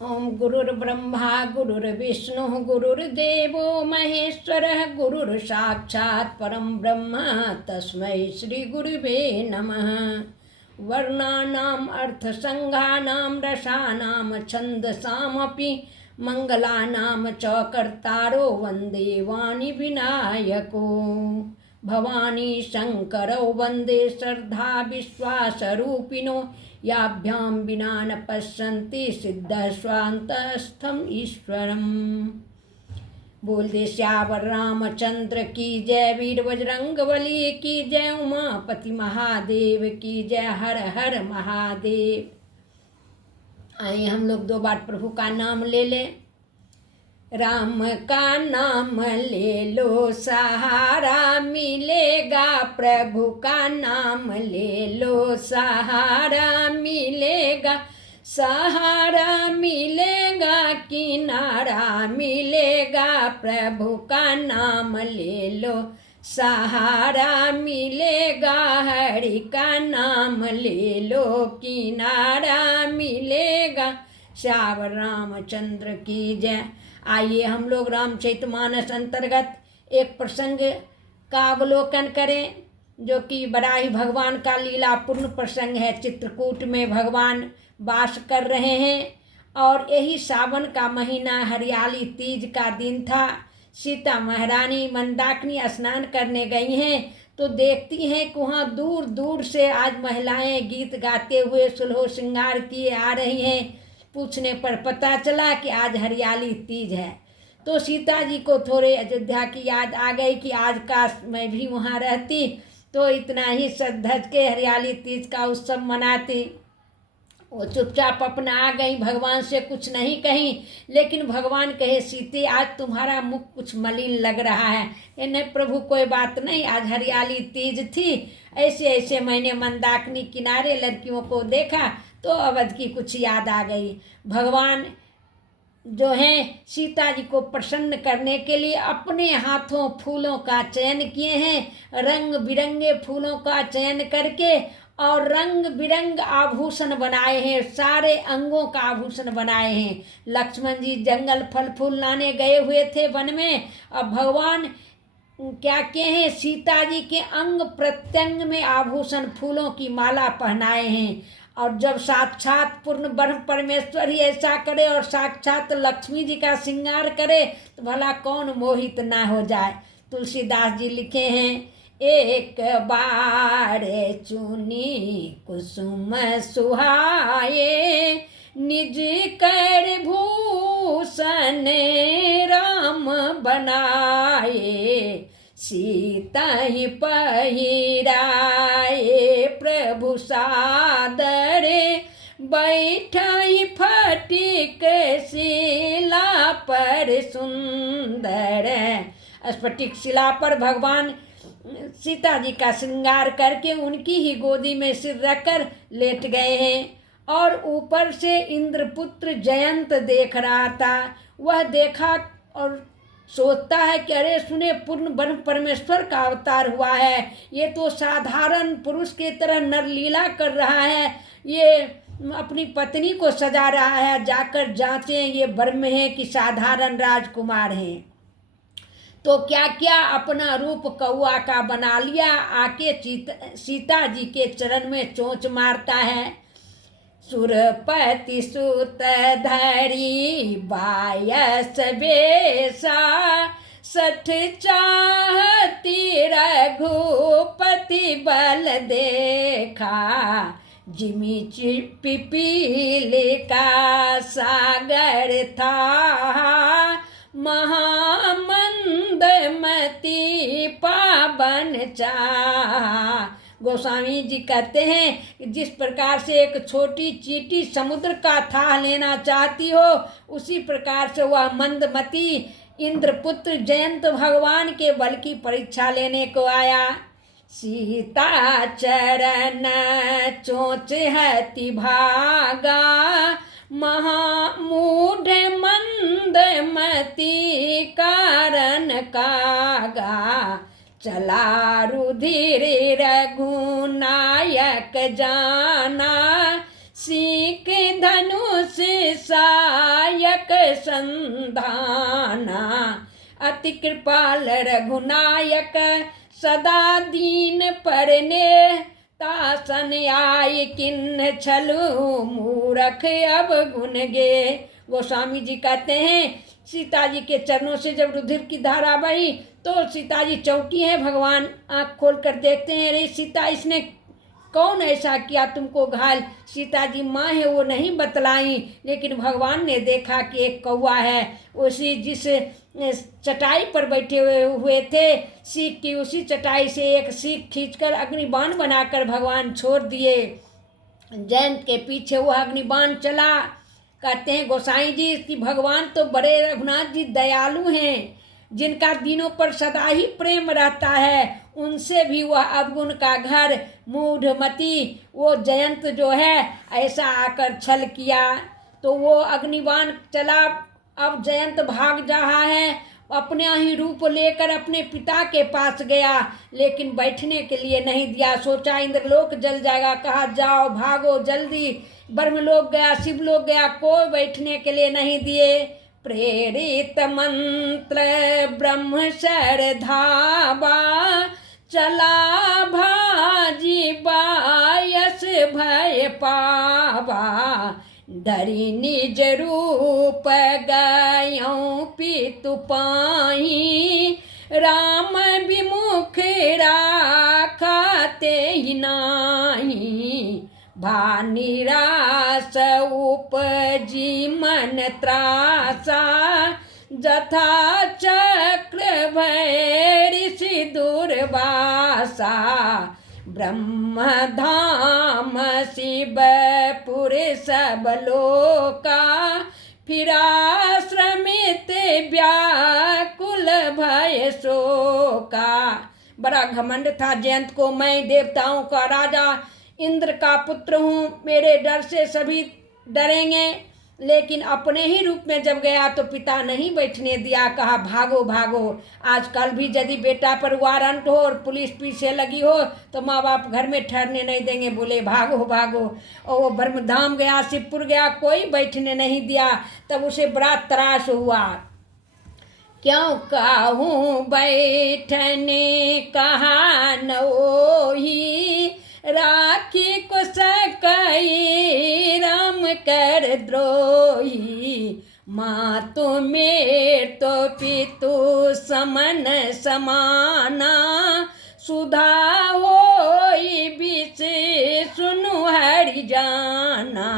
ओम गुरुर्ब्रह्मा गुरुर्विष्णु गुरुर्देवो महेश्वरः गुरुर्साक्षात् परं ब्रह्म तस्मै श्री गुरुवे नमः। वर्णानाम् अर्थसंघानां रसानां छन्दसामपि मंगलानां च कर्तारो वन्दे वाणी विनायको। भवानी शंकरौ वन्दे श्रद्धा विश्वासरूपिणो याभ्यां विना न पश्यन्ति सिद्धः स्वान्तस्थम् ईश्वरम्। बोल दे श्यावर रामचंद्र की जय, वीर बजरंगबली की जय, उमापति महादेव की जय, हर हर महादेव। आइए हम लोग 2 बार प्रभु का नाम ले लें। राम का नाम ले लो सहारा मिलेगा, प्रभु का नाम ले लो सहारा मिलेगा, सहारा मिलेगा किनारा मिलेगा, प्रभु का नाम ले लो सहारा मिलेगा, हरि का नाम ले लो किनारा मिलेगा। श्यावर रामचंद्र की जय। आइए हम लोग रामचरितमानस अंतर्गत एक प्रसंग का अवलोकन करें, जो कि बड़ा ही भगवान का लीलापूर्ण प्रसंग है। चित्रकूट में भगवान वास कर रहे हैं और यही सावन का महीना हरियाली तीज का दिन था। सीता महारानी मंदाकिनी स्नान करने गई हैं तो देखती हैं कि वहाँ दूर दूर से आज महिलाएं गीत गाते हुए सुलहो श्रृंगार किए आ रही हैं। पूछने पर पता चला कि आज हरियाली तीज है। तो सीता जी को थोड़े अयोध्या की याद आ गई कि आज काश मैं भी वहाँ रहती तो इतना ही सज धज के हरियाली तीज का उत्सव मनाती। वो चुपचाप अपना आ गई, भगवान से कुछ नहीं कहीं। लेकिन भगवान कहे सीते आज तुम्हारा मुख कुछ मलिन लग रहा है। नहीं प्रभु कोई बात नहीं, आज हरियाली तीज थी, ऐसे ऐसे मैंने मंदाकिनी किनारे लड़कियों को देखा तो अवध की कुछ याद आ गई। भगवान जो हैं सीता जी को प्रसन्न करने के लिए अपने हाथों फूलों का चयन किए हैं, रंग बिरंगे फूलों का चयन करके और रंग बिरंग आभूषण बनाए हैं, सारे अंगों का आभूषण बनाए हैं। लक्ष्मण जी जंगल फल फूल लाने गए हुए थे वन में, अब भगवान क्या किए हैं सीता जी के अंग प्रत्यंग में आभूषण फूलों की माला पहनाए हैं। और जब साक्षात पूर्ण ब्रह्म परमेश्वर ही ऐसा करे और साक्षात लक्ष्मी जी का श्रृंगार करे तो भला कौन मोहित ना हो जाए। तुलसीदास जी लिखे हैं, एक बार चुनी कुसुम सुहाए, निज कर भूषण राम बनाए, सीता ही पहिराए प्रभु सादरे, बैठाई फटिक शिला पर सुंदर। स्फटिक शिला पर भगवान सीता जी का श्रृंगार करके उनकी ही गोदी में सिर रखकर लेट गए हैं। और ऊपर से इंद्रपुत्र जयंत देख रहा था। वह देखा और सोचता है कि अरे सुने पूर्ण ब्रह्म परमेश्वर का अवतार हुआ है, ये तो साधारण पुरुष की तरह नरलीला कर रहा है, ये अपनी पत्नी को सजा रहा है, जाकर जांचें ये ब्रह्म है कि साधारण राजकुमार हैं। तो क्या क्या अपना रूप कौआ का बना लिया, आके सीता जी के चरण में चोंच मारता है। सुरपति सुत धरी बायस बेसा, सठ चाहती रघुपति बल देखा, जिमी पिपील का सागर था, महामंद मति पावन चाहा। गोस्वामी जी कहते हैं कि जिस प्रकार से एक छोटी चींटी समुद्र का थाह लेना चाहती हो, उसी प्रकार से वह मंदमती इंद्रपुत्र जयंत भगवान के बल की परीक्षा लेने को आया। सीता चरण चोंच हति भागा, महामूढ़ मंदमती कारण कागा, चला रुधिर रघुनायक जाना, सीख धनुष सा नायक संधाना, अति कृपाल रघुनायक सदा दीन परने, तासन आय किन्न छलु मूरख अब गुन गे। गोस्वामी जी कहते हैं सीता जी के चरणों से जब रुधिर की धारा बही तो सीता जी चौंकी हैं। भगवान आँख खोल कर देखते हैं, अरे सीता इसने कौन ऐसा किया तुमको घायल। सीता जी माँ है वो नहीं बतलाई, लेकिन भगवान ने देखा कि एक कौवा है, उसी जिस चटाई पर बैठे हुए थे सीख की, उसी चटाई से एक सीख खींचकर अग्निबाण बनाकर भगवान छोड़ दिए। जयंत के पीछे वो अग्निबाण चला। कहते हैं गोसाई जी कि भगवान तो बड़े रघुनाथ जी दयालु हैं, जिनका दिनों पर सदा ही प्रेम रहता है, उनसे भी वह अवगुण का घर मूढ़मती वो जयंत जो है ऐसा आकर छल किया। तो वो अग्निबाण चला। अब जयंत भाग रहा है, अपना ही रूप लेकर अपने पिता के पास गया, लेकिन बैठने के लिए नहीं दिया। सोचा इंद्रलोक जल जाएगा, कहा जाओ भागो जल्दी। ब्रह्मलोक गया, शिवलोक गया, कोई बैठने के लिए नहीं दिए। प्रेरित मंत्र ब्रह्म श्रद्धावा, चला भाजी बायस भय पावा, धरि निज रूप गयों पितु पाही, राम विमुख राखा तेहि नाहि, भा निरास उपजी मन त्रासा, जथा चक्र भय ऋषि दुर्वासा, ब्रह्म धाम शिवपुर सब लोका, फिराश्रमित व्याकुल भय शोका। बड़ा घमंड था जयंत को, मैं देवताओं का राजा इंद्र का पुत्र हूँ, मेरे डर से सभी डरेंगे। लेकिन अपने ही रूप में जब गया तो पिता नहीं बैठने दिया, कहा भागो भागो। आजकल भी यदि बेटा पर वारंट हो और पुलिस पीछे लगी हो तो माँ बाप घर में ठहरने नहीं देंगे, बोले भागो भागो। और वो ब्रह्मधाम गया, शिवपुर गया, कोई बैठने नहीं दिया। तब उसे बड़ा त्रास हुआ, क्यों कहूँ बैठने कहा नोही, राखी को सकई राम कर द्रोही, माँ तो मेर तो पितु समन समाना, सुधा होई बीच सुनु हरि जाना।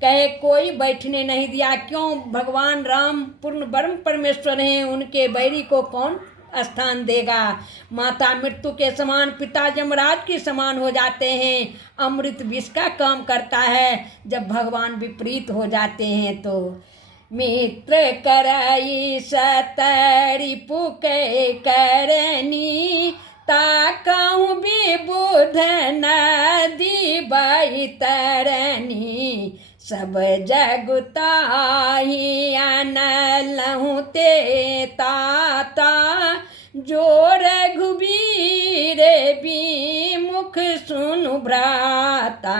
कहे कोई बैठने नहीं दिया, क्यों? भगवान राम पूर्ण ब्रह्म परमेश्वर हैं, उनके बैरी को कौन स्थान देगा। माता मृत्यु के समान, पिता यमराज के समान हो जाते हैं। अमृत विष का काम करता है जब भगवान विपरीत हो जाते हैं तो। मित्र करई सतरी पुके करनी, ताकहु विबुध नदी बैतरनी, सब जगताही अनलहु ते ताता, जो रघुबीर विमुख सुनु भ्राता।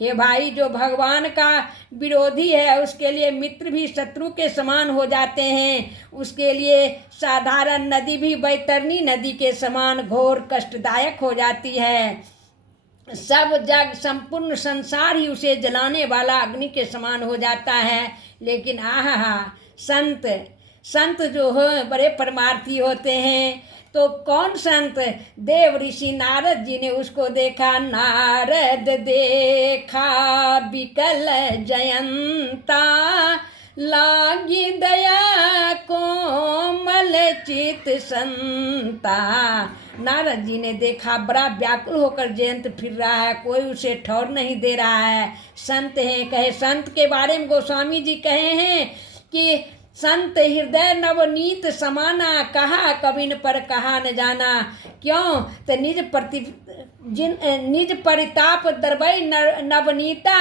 हे भाई, जो भगवान का विरोधी है उसके लिए मित्र भी शत्रु के समान हो जाते हैं। उसके लिए साधारण नदी भी बैतरनी नदी के समान घोर कष्टदायक हो जाती है। सब जग संपूर्ण संसार ही उसे जलाने वाला अग्नि के समान हो जाता है। लेकिन संत जो हो बड़े परमार्थी होते हैं। तो कौन संत? देव ऋषि नारद जी ने उसको देखा। नारद देखा विकल जयंता, लागी दया कोमल चित संता। नारद जी ने देखा बड़ा व्याकुल होकर जयंत फिर रहा है, कोई उसे ठौर नहीं दे रहा है। संत है, कहे संत के बारे में गोस्वामी जी कहे हैं कि संत हृदय नवनीत समाना, कहा कबिन पर कहा न जाना। क्यों? तो निज परिताप दरबई नवनीता,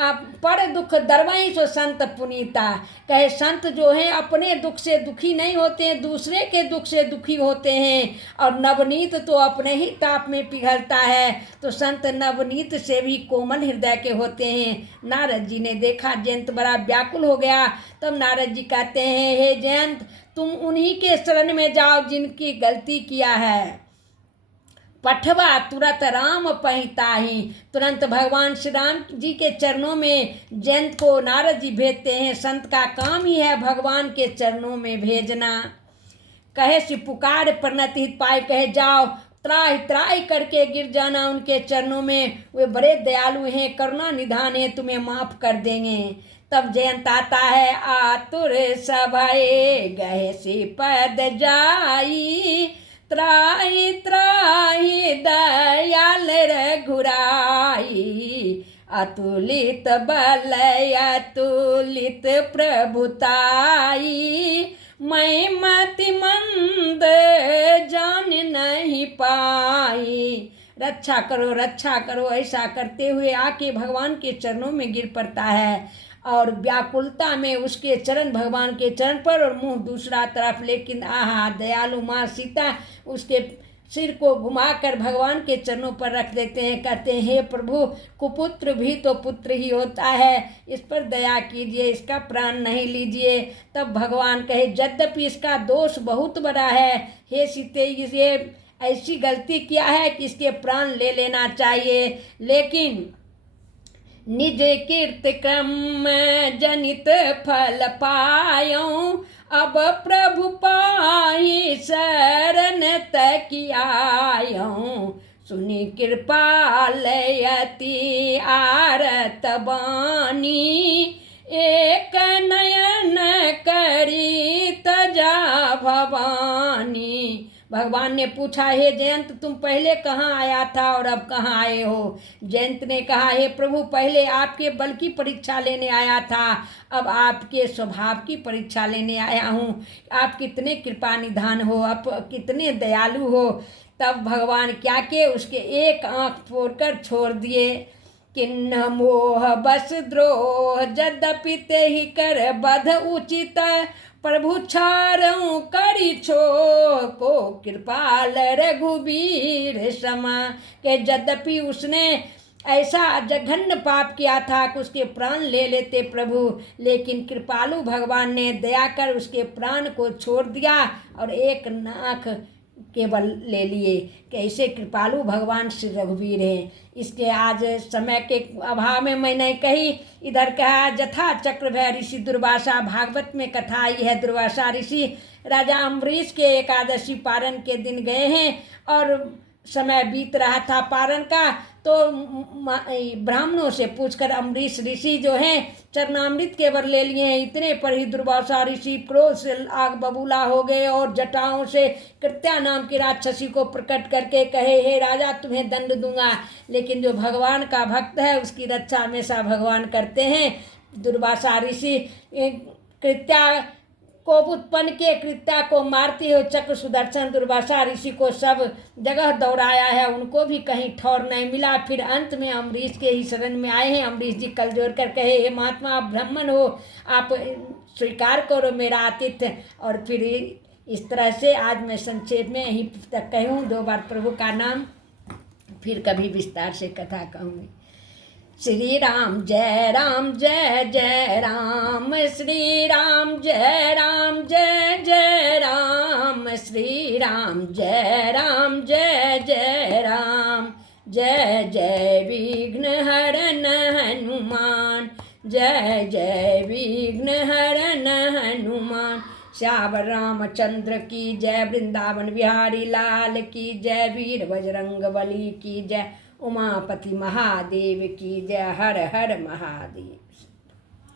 पर दुख दरवई सो संत पुनीता। कहे संत जो हैं अपने दुख से दुखी नहीं होते हैं, दूसरे के दुख से दुखी होते हैं। और नवनीत तो अपने ही ताप में पिघलता है, तो संत नवनीत से भी कोमल हृदय के होते हैं। नारद जी ने देखा जयंत बड़ा व्याकुल हो गया, तब नारद जी कहते हैं, हे जयंत तुम उन्हीं के शरण में जाओ जिनकी गलती किया है। पठवा तुरंत राम पहिताही। तुरंत भगवान श्री राम जी के चरणों में जयंत को नारद जी भेजते हैं। संत का काम ही है भगवान के चरणों में भेजना। कहे सि पुकार प्रणति हित पाए, कहे जाओ त्राहि त्राहि करके गिर जाना उनके चरणों में। वे बड़े दयालु हैं, करुणा निधान है, तुम्हें माफ कर देंगे। तब जयंत आता है, आतुर सभये गहे सि पद जाई। त्राहि त्राहि दयाल रघुराई। अतुलित बल अतुलित प्रभुताई। मैं मति मंद जान नहीं पाई। रक्षा करो ऐसा करते हुए आके भगवान के चरणों में गिर पड़ता है और व्याकुलता में उसके चरण, भगवान के चरण पर, और मुंह दूसरा तरफ। लेकिन आहा दयालु माँ सीता उसके सिर को घुमाकर भगवान के चरणों पर रख देते हैं। कहते हैं, हे प्रभु कुपुत्र भी तो पुत्र ही होता है, इस पर दया कीजिए, इसका प्राण नहीं लीजिए। तब भगवान कहे, यद्यपि इसका दोष बहुत बड़ा है, हे सीते ये ऐसी गलती किया है कि इसके प्राण ले लेना चाहिए। लेकिन निज कीर्त क्रम जनित फल पायऊं। अब प्रभु पाहि शरण तकियायूं। सुनि कृपालयति आरत बानी। एक नयन करी तजा भवानी। भगवान ने पूछा, हे जयंत तुम पहले कहाँ आया था और अब कहाँ आए हो? जयंत ने कहा, हे प्रभु पहले आपके बल की परीक्षा लेने आया था, अब आपके स्वभाव की परीक्षा लेने आया हूँ। आप कितने कृपा निधान हो, आप कितने दयालु हो। तब भगवान क्या के उसके एक आँख फोड़कर छोड़ दिए। किन्ह मोह बस द्रोह यद्यपि ते ही कर बध उचित। प्रभु छारऊं करी छो को कृपाल रघुबीर समा। के यद्यपि उसने ऐसा जघन्य पाप किया था कि उसके प्राण ले लेते प्रभु, लेकिन कृपालु भगवान ने दया कर उसके प्राण को छोड़ दिया और एक नाक केवल ले लिए। कैसे कृपालु भगवान श्री रघुवीर हैं। इसके आज समय के अभाव में मैं नहीं कही। इधर कहा, जथा चक्र भय ऋषि दुर्वासा। भागवत में कथा आई है, दुर्वासा ऋषि राजा अम्बरीश के एकादशी पारण के दिन गए हैं और समय बीत रहा था पारण का, तो ब्राह्मणों से पूछकर अम्बरीश ऋषि जो हैं चरणामृत के वर ले लिए हैं। इतने पर ही दुर्वासा ऋषि क्रोध से आग बबूला हो गए और जटाओं से कृत्या नाम की राक्षसी को प्रकट करके कहे, हे राजा तुम्हें दंड दूंगा। लेकिन जो भगवान का भक्त है उसकी रक्षा हमेशा भगवान करते हैं। दुर्वासा ऋषि कृत्या को उत्पन्न के कृत्या को मारते हुए चक्र सुदर्शन दुर्वासा ऋषि को सब जगह दौड़ाया है, उनको भी कहीं ठौर नहीं मिला। फिर अंत में अम्बरीश के ही शरण में आए हैं। अम्बरीश जी कल जोड़ कर कहे, हे महात्मा आप ब्राह्मण हो, आप स्वीकार करो मेरा आतिथ्य। और फिर इस तरह से आज मैं संक्षेप में यहीं तक कहूँ। 2 बार प्रभु का नाम, फिर कभी विस्तार से कथा कहूँगी। श्री राम जय जय राम। श्री राम जय जय राम। श्री राम जय जय राम। जय जय विघ्न हरन हनुमान। जय जय विघ्न हरन हनुमान। श्यावर रामचंद्र की जय। वृंदावन बिहारी लाल की जय। वीर बजरंग बली की जय। उमापति महादेव की जय। हर हर महादेव।